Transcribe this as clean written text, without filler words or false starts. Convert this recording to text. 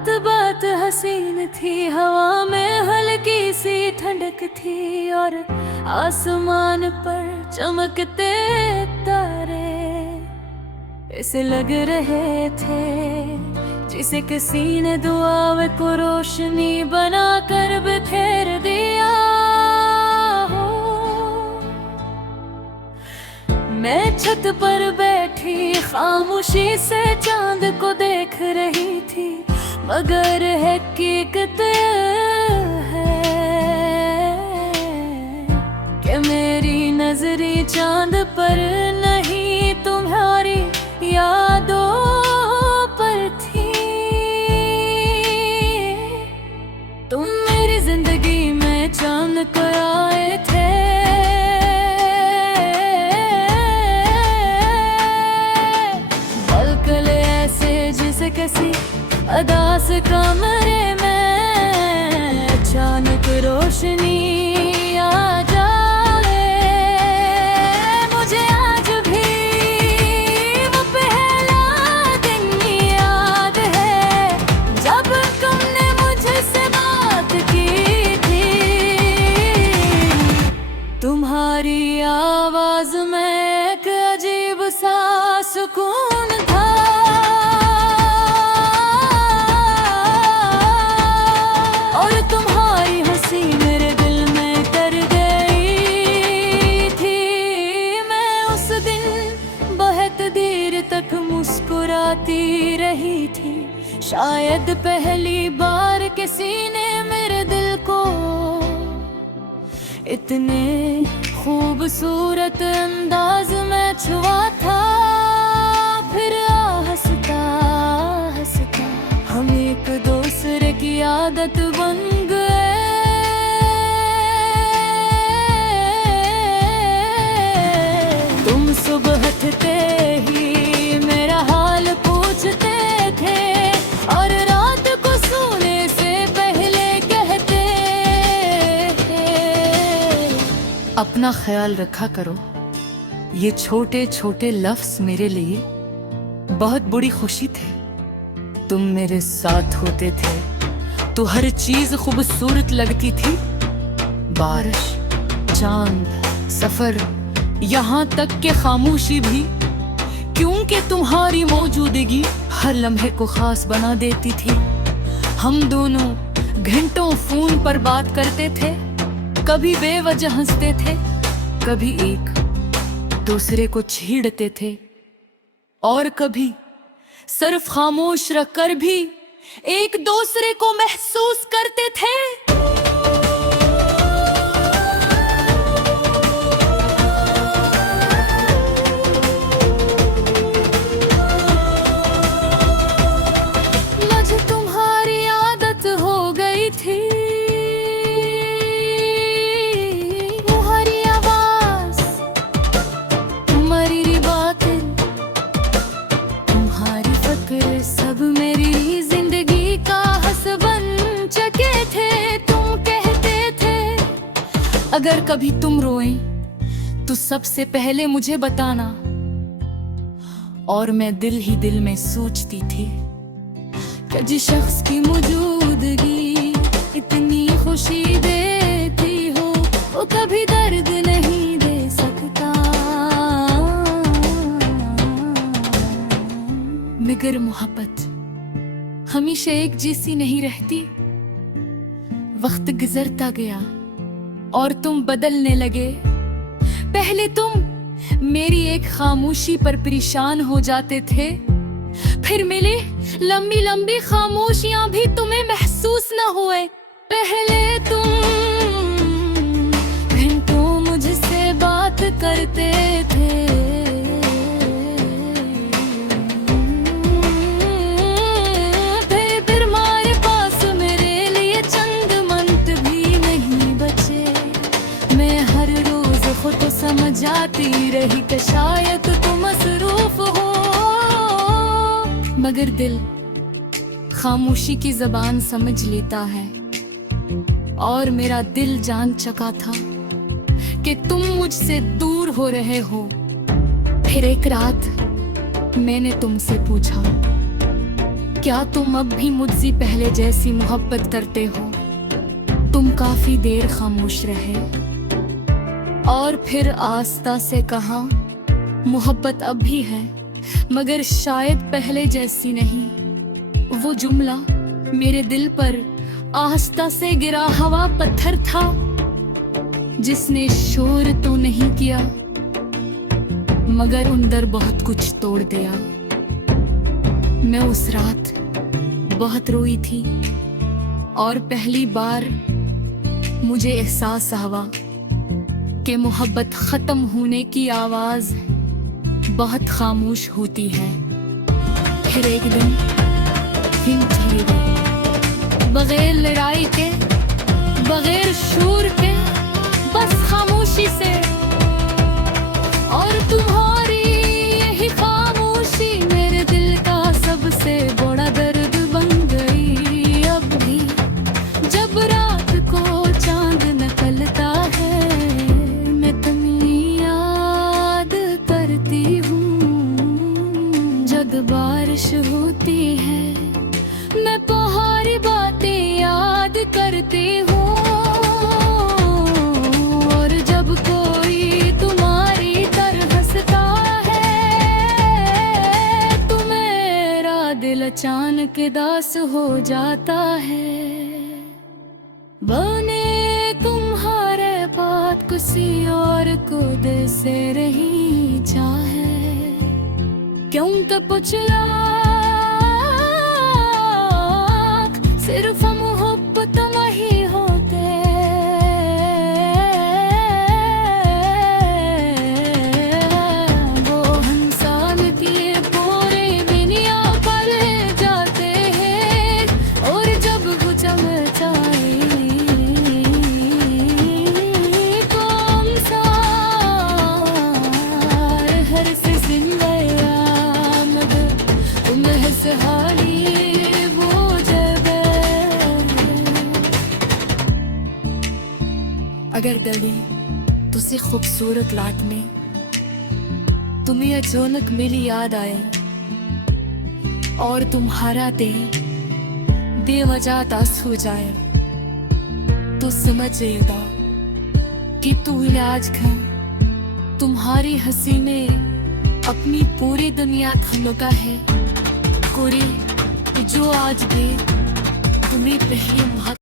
बात बात हसीन थी, हवा में हल्की सी ठंडक थी और आसमान पर चमकते तारे ऐसे लग रहे थे जिसे किसी ने दुआ को रोशनी बनाकर बिखेर दिया हो। मैं छत पर बैठी खामोशी से चांद को देख रही थी, मगर हकीकत है कि मेरी नजरी चांद पर नहीं तुम्हारी यादों पर थी। तुम मेरी जिंदगी में चांद को आए थे, पलकले ऐसे जिसे किसी अदास कमरे में अचानक रोशनी आ जाए। मुझे आज भी वो पहला दिन याद है जब तुमने मुझसे बात की थी। तुम्हारी आवाज में एक अजीब सा सुकून था, और तुम्हारी हंसी मेरे दिल में कर गई थी। मैं उस दिन बहुत देर तक मुस्कुराती रही थी, शायद पहली बार किसी ने मेरे दिल को इतने खूबसूरत अंदाज में छुआ था। फिर हंसता हंसता हम एक दूसरे की आदत बन गए। तुम सुबह उठते ही मेरा हाल पूछते थे और रात को सोने से पहले कहते थे, अपना ख्याल रखा करो। ये छोटे छोटे लफ्ज मेरे लिए बहुत बड़ी खुशी थे। तुम मेरे साथ होते थे तो हर चीज खूबसूरत लगती थी, बारिश, चांद, सफर, यहाँ तक के खामोशी भी, क्योंकि तुम्हारी मौजूदगी हर लम्हे को खास बना देती थी। हम दोनों घंटों फोन पर बात करते थे, कभी बेवजह हंसते थे, कभी एक दूसरे को छेड़ते थे, और कभी सिर्फ खामोश रखकर भी एक दूसरे को महसूस करते थे। मुझे तुम्हारी आदत हो गई थी, तुम्हारी आवाज, तुम्हारी बातें, तुम्हारी फिक्र, सब मेरी जिंदगी का हंस बन चुके थे। तुम कहते थे अगर कभी तुम रोए तो सबसे पहले मुझे बताना, और मैं दिल ही दिल में सोचती थी कि जिस शख्स की मौजूदगी इतनी खुशी देती हो वो कभी दर्द नहीं दे सकता। मगर मोहब्बत हमेशा एक जैसी नहीं रहती। वक्त गुजरता गया और तुम बदलने लगे। पहले तुम मेरी एक खामोशी पर परेशान हो जाते थे, फिर मिले लंबी लंबी खामोशियां भी तुम्हें महसूस न हुए। पहले तुम घंटों मुझसे बात करते थे, फिर हमारे पास मेरे लिए चंद मिनट भी नहीं बचे। मैं हर रोज खुद समझ जाती रही कि शायद तुम मसरूफ हो, मगर दिल खामोशी की जबान समझ लेता है, और मेरा दिल जान चुका था कि तुम मुझसे दूर हो रहे हो। फिर एक रात मैंने तुमसे पूछा क्या तुम अब भी मुझसे पहले जैसी मोहब्बत करते हो? तुम काफी देर खामोश रहे और फिर आस्ता से कहा, मोहब्बत अब भी है मगर शायद पहले जैसी नहीं। वो जुमला मेरे दिल पर आस्ता से गिरा हवा पत्थर था, जिसने शोर तो नहीं किया मगर अंदर बहुत कुछ तोड़ दिया। मैं उस रात बहुत रोई थी और पहली बार मुझे एहसास हुआ कि मोहब्बत खत्म होने की आवाज बहुत खामोश होती है। फिर एक दिन बगैर लड़ाई के, बगैर शोर के, बस खामोशी से, और तुम्हारी यही खामोशी मेरे दिल का सबसे बड़ा दर्द बन गई। अब भी जब रात को चांद निकलता है मैं तुम्हें याद करती हूँ। जब बारिश होती है मैं पहाड़ी बातें याद करती हूँ, और जब कोई तुम्हारी तरह हंसता है तो मेरा दिल अचानक दास हो जाता है। बने तुम्हारे बात किसी और को दिल से रही चाहे, क्यों तो पुछला सिर्फ मोहब्बत वही होते। वो इंसान की पूरे दुनिया पर जाते हैं, और जब वो चमचाए कौन सा हर से जिंदा तुम्हें सहारी अगर दड़ी तुसी खूबसूरत लाट में तुम्हें अचानक मेरी याद आए और तुम्हारा दिल बेवजह दास हो जाए, तो समझेगा कि तू आज का तुम्हारी हंसी में अपनी पूरी दुनिया धमका है। कोरी जो आज भी तुम्हें पहले